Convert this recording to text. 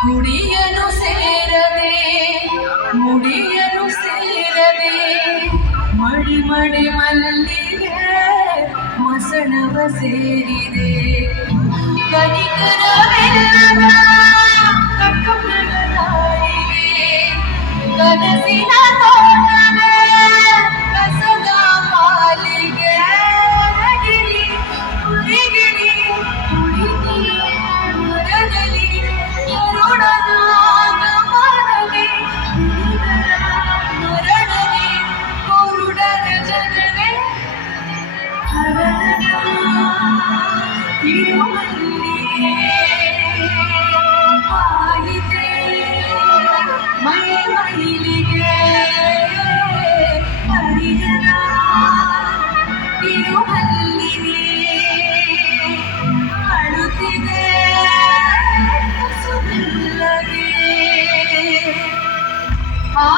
ಗುಡಿಯನು ಸೇರದೆ ಮುಡಿಯನು ಸೇರದೆ ಮಡಿ ಮಡಿ ಮಲ್ಲಿಗೆ ಮಸಣವ ಸೇರಿದೆ ಕನಿಕರವೆಲ್ಲದ ಕಕ್ಕಮ್ಮನ ತಾಯಿಗೆ ಕನಸಿನ ತೋಟವೇ ಕಸದ ಪಾಲಿಗೆ ಗಿರಿ ಹುಲಿಗಿರಿ ಹುಡುಗಿ ಮರದಲ್ಲಿ ಕರುಡನಾಗ ಮರಳಿ ಮರಳಲಿ ಕುರುಡರ ಜನವೇ ಹರಣ ತಿರುಮಲ್ಲಿಗೆ ಆಯಿತೆ ಮೈ ಮೈಲಿಗೆ ಹರಿಹರ ತಿರುಮಲ್ಲಿಗೆ ಅಳುತ್ತಿದೆ ಸುಬಿಲ್ಲಗೆ ಆ